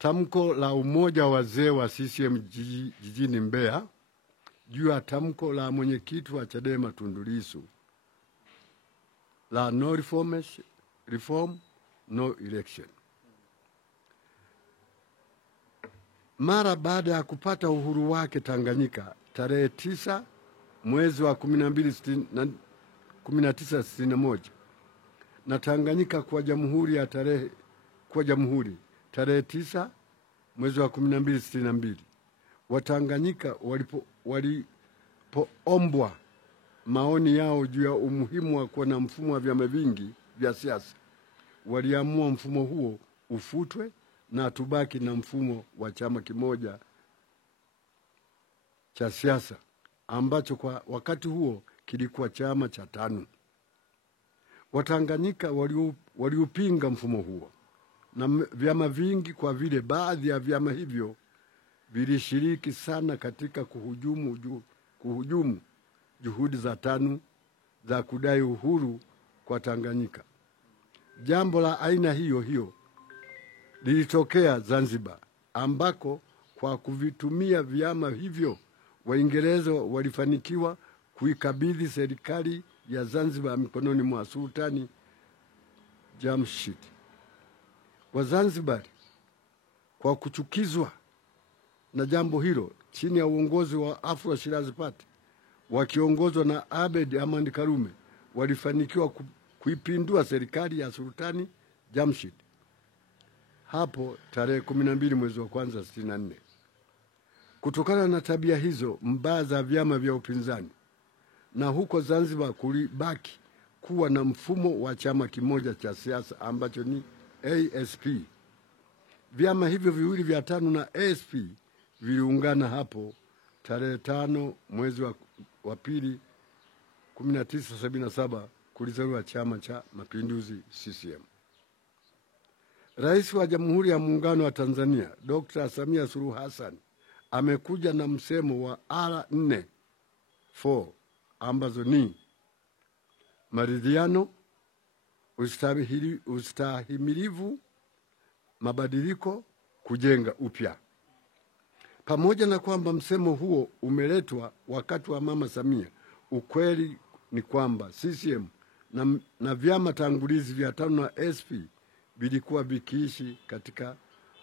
Tamko la umoja wa wazee wa CCM jijini Mbeya juu ya tamko la mwenyekiti wa Chadema Tundu Lissu la no reform no election. Mara baada ya kupata uhuru wake Tanganyika tarehe 9 mwezi wa 1961 na Tanganyika kwa jamhuri tarehe 9 mwezi wa 1262, Watanganyika walipoombwa maoni yao juu ya umuhimu wa kuwa na mfumo wa vyama vingi vya siasa, waliamua mfumo huo ufutwe na tubaki na mfumo wa chama kimoja cha siasa ambacho kwa wakati huo kilikuwa chama cha TANU. Watanganyika waliupinga mfumo huo na vyama vingi, kwa vile baadhi ya vyama hivyo vilishiriki sana katika kuhujumu juhudi za TANU za kudai uhuru kwa Tanganyika. Jambo la aina hiyo lilitokea Zanzibar, ambako kwa kuvitumia vyama hivyo Waingereza walifanikiwa kuikabidhi serikali ya Zanzibar mikononi mwa Sultani Jamshid. Wazanzibari kwa kuchukizwa na jambo hilo, chini ya uongozi wa Afro Shirazi Party wakiongozwa na Abed Amand Karume, walifanikiwa kuipindua serikali ya Sultani Jamshid hapo tarehe 12 mwezi wa kwanza 64. Kutokana na tabia hizo mbaya za vyama vya upinzani, na huko Zanzibar kulibaki kuwa na mfumo wa chama kimoja cha siasa ambacho ni ASP. Vyama hivyo viwili vya TANU na ASP viliungana hapo tarehe 5 mwezi wa pili 1977 kulizaliwa Chama cha Mapinduzi CCM. Rais wa Jamhuri ya Muungano wa Tanzania Dr. Samia Suluhu Hassan amekuja na msemo wa R4 ambazo ni maridhiano, ustahimilivu, mabadiliko, kujenga upya. Pamoja na kwamba msemo huo umeletwa wakati wa Mama Samia, ukweli ni kwamba CCM na vyama tangulizi vya TANU na ASP vilikuwa vikiishi katika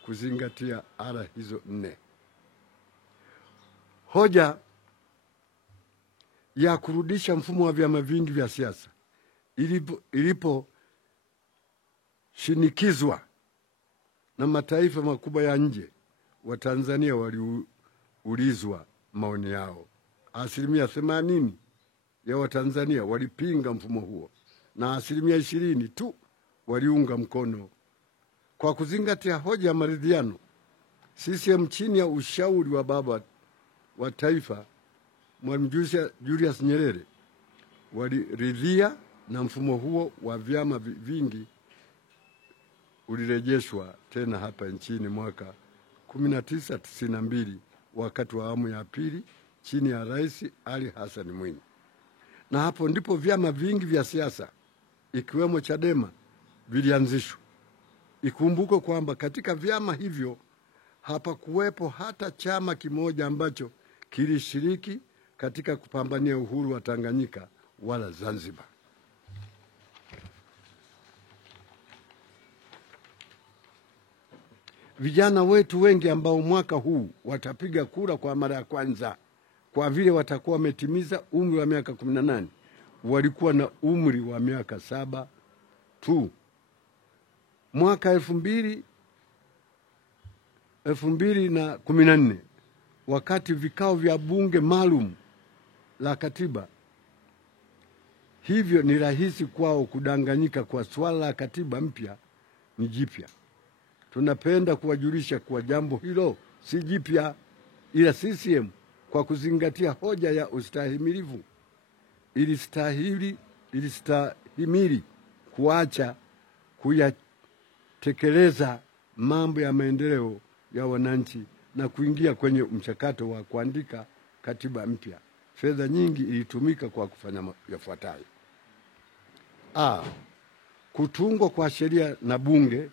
kuzingatia ara hizo 4. Hoja ya kurudisha mfumo wa vyama vingi vya siasa iliposhinikizwa na mataifa makubwa ya nje, Watanzania waliulizwa maoni yao. 80% ya Watanzania walipinga mfumo huo na 20% tu waliunga mkono. Kwa kuzingatia hoja ya maridhiano, CCM chini ya ushauri wa baba wa taifa Mwalimu Julius Nyerere waliridhia na mfumo huo wa vyama vingi ulirejeshwa tena hapa nchini mwaka 1992 wakati wa awamu ya pili chini ya Rais Ali Hassan Mwinyi. Na hapo ndipo vyama vingi vya siasa ikiwemo Chadema vilianzishwa. Ikumbuko kwamba katika vyama hivyo hapakuwepo hata chama kimoja ambacho kilishiriki katika kupambania uhuru wa Tanganyika wala Zanzibar. Vijana wetu wengi ambao mwaka huu watapiga kura kwa mara ya kwanza, kwa vile watakuwa wametimiza umri wa miaka 18, walikuwa na umri wa miaka 7 tu. Mwaka 2014 wakati vikao vya bunge maalum la katiba, hivyo ni rahisi kwao kudanganyika kwa swala la katiba mpya ni jipya. Tunapenda kuwajulisha kuwa jambo hilo si jipya, ila CCM kwa kuzingatia hoja ya ustahimilivu ilistahimili kuacha kuyatekeleza mambo ya maendeleo ya wananchi na kuingia kwenye mchakato wa kuandika katiba mpya. Fedha nyingi ilitumika kwa kufanya yafuatayo: kutungwa kwa sheria na bunge,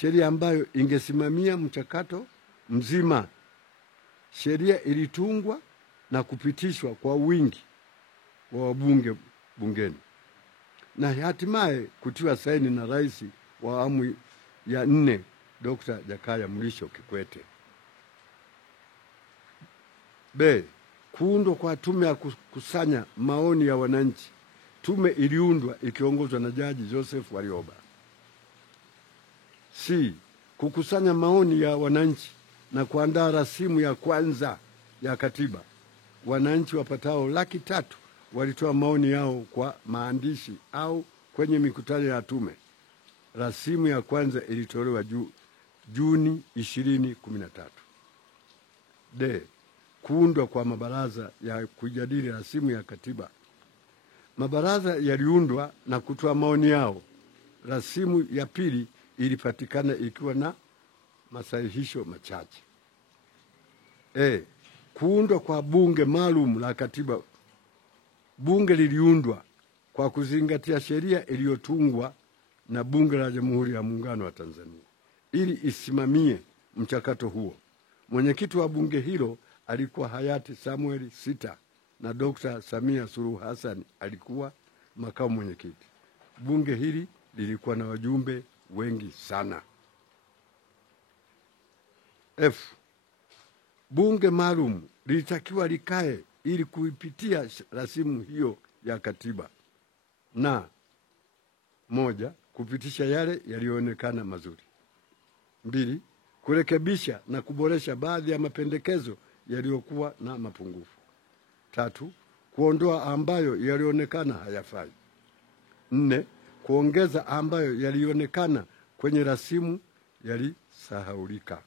sheria ambayo ingesimamia mchakato mzima. Sheria ilitungwa na kupitishwa kwa wingi wa wabunge bungeni na hatimaye kutiwa saini na rais wa awamu ya 4 Dr. Jakaya Mrisho Kikwete. B. Kuundwa kwa tume ya kukusanya maoni ya wananchi. Tume iliundwa ikiongozwa na Jaji Joseph Warioba. C. Kukusanya maoni ya wananchi na kuandaa rasimu ya kwanza ya katiba. Wananchi wapatao 300,000 walitoa maoni yao kwa maandishi au kwenye mikutano ya tume. Rasimu ya kwanza ilitolewa Juni 2013. D. Kuundwa kwa mabaraza ya kujadili rasimu ya katiba. Mabaraza yaliundwa na kutoa maoni yao. Rasimu ya pili ilipatikana ikiwa na masahihisho machache. Kuundwa kwa bunge maalum la katiba. Bunge liliundwa kwa kuzingatia sheria iliyotungwa na Bunge la Jamhuri ya Muungano wa Tanzania ili isimamie mchakato huo. Mwenyekiti wa bunge hilo alikuwa hayati Samuel Sita na Dr. Samia Suluhu Hassan alikuwa makamu mwenyekiti. Bunge hili lilikuwa na wajumbe wengi sana. F. Bunge maalum lilitakiwa likae ili kuipitia rasimu hiyo ya katiba na 1. Kupitisha yale yaliyoonekana mazuri. 2. Kurekebisha na kuboresha baadhi ya mapendekezo yaliyokuwa na mapungufu. 3. Kuondoa ambayo yalionekana hayafai. 4. Kuongeza ambayo yalionekana kwenye rasimu yalisahaulika.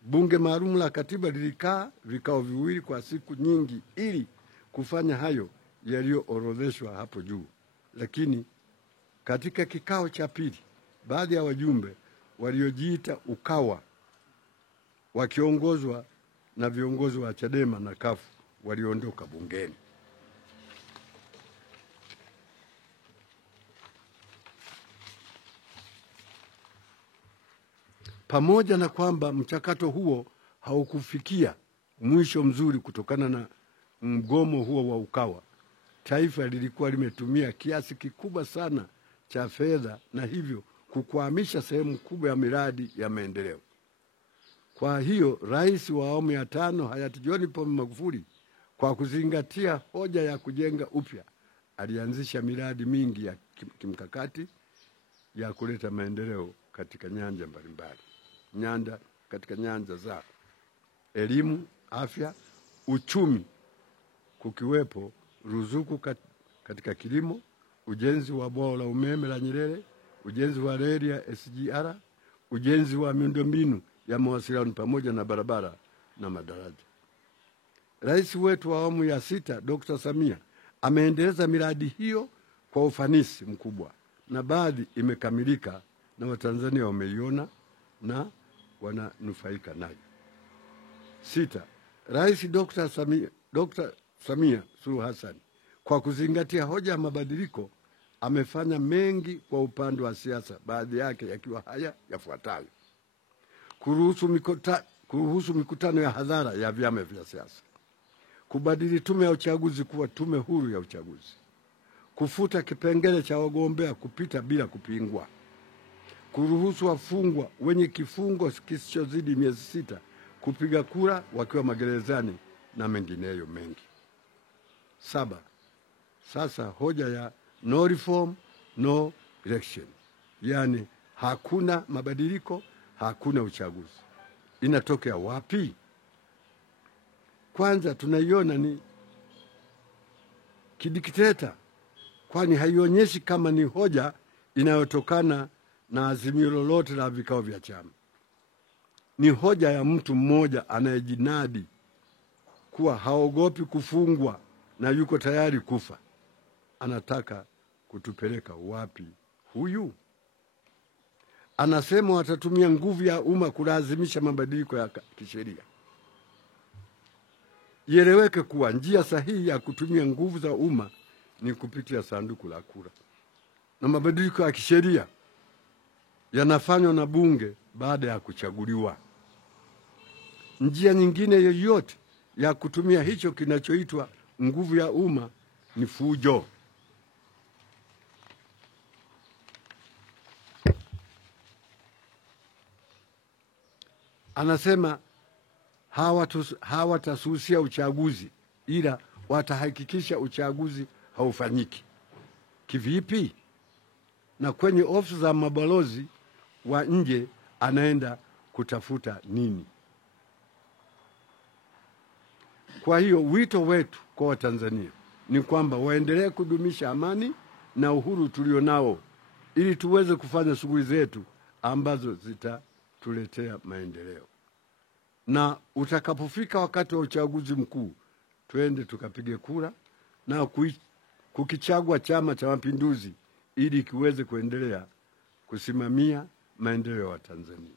Bunge maalum la katiba lilikaa vikao viwili kwa siku nyingi ili kufanya hayo yaliyoorodheshwa hapo juu. Lakini katika kikao cha pili, baadhi ya wajumbe waliojiita UKAWA wakiongozwa na viongozi wa Chadema na CUF waliondoka bungeni. Pamoja na kwamba mchakato huo haukufikia mwisho mzuri kutokana na mgomo huo wa UKAWA, taifa lilikuwa limetumia kiasi kikubwa sana cha fedha na hivyo kukwamisha sehemu kubwa ya miradi ya maendeleo. Kwa hiyo rais wa awamu ya 5 hayati John Pombe Magufuli, kwa kuzingatia hoja ya kujenga upya, alianzisha miradi mingi ya kimkakati ya kuleta maendeleo katika nyanja mbalimbali. Katika nyanja za elimu, afya, uchumi, kukiwepo ruzuku katika kilimo, ujenzi wa bwawa la umeme la Nyerere, ujenzi wa reli ya SGR, ujenzi wa miundombinu ya mawasiliano pamoja na barabara na madaraja. Rais wetu wa awamu ya 6 Dr. Samia ameendeleza miradi hiyo kwa ufanisi mkubwa na baadhi imekamilika na Watanzania wameiona na wananufaika nayo. 6. Rais Dr. Samia Suluhu Hassan, kwa kuzingatia hoja ya mabadiliko, amefanya mengi kwa upande wa siasa, baadhi yake yakiwa haya yafuatayo: kuruhusu mikutano ya hadhara ya vyama vya siasa, kubadili tume ya uchaguzi kuwa tume huru ya uchaguzi, kufuta kipengele cha wagombea kupita bila kupingwa, kuruhusu wafungwa wenye kifungo kisichozidi miezi 6 kupiga kura wakiwa magerezani na mengineyo mengi. 7. Sasa hoja ya no reform, no election, yani hakuna mabadiliko, hakuna uchaguzi, inatokea wapi? Kwanza tunaiona ni kidikteta, kwani haionyeshi kama ni hoja inayotokana na azimio lolote la vikao vya chama. Ni hoja ya mtu mmoja anayejinadi kuwa haogopi kufungwa na yuko tayari kufa. Anataka kutupeleka wapi huyu? Anasema watatumia nguvu ya umma kulazimisha mabadiliko ya kisheria. Ieleweke kuwa njia sahihi ya kutumia nguvu za umma ni kupitia sanduku la kura, na mabadiliko ya kisheria yanafanywa na bunge baada ya kuchaguliwa. Njia nyingine yoyote ya kutumia hicho kinachoitwa nguvu ya umma ni fujo. Anasema hawatasusia uchaguzi, ila watahakikisha uchaguzi haufanyiki. Kivipi? Na kwenye ofisi za mabalozi wa nje anaenda kutafuta nini? Kwa hiyo wito wetu kwa Watanzania ni kwamba waendelee kudumisha amani na uhuru tulionao ili tuweze kufanya shughuli zetu ambazo zitatuletea maendeleo. Na utakapofika wakati wa uchaguzi mkuu, twende tukapige kura na kukichagua Chama cha Mapinduzi ili kiweze kuendelea kusimamia maendeleo ya Tanzania.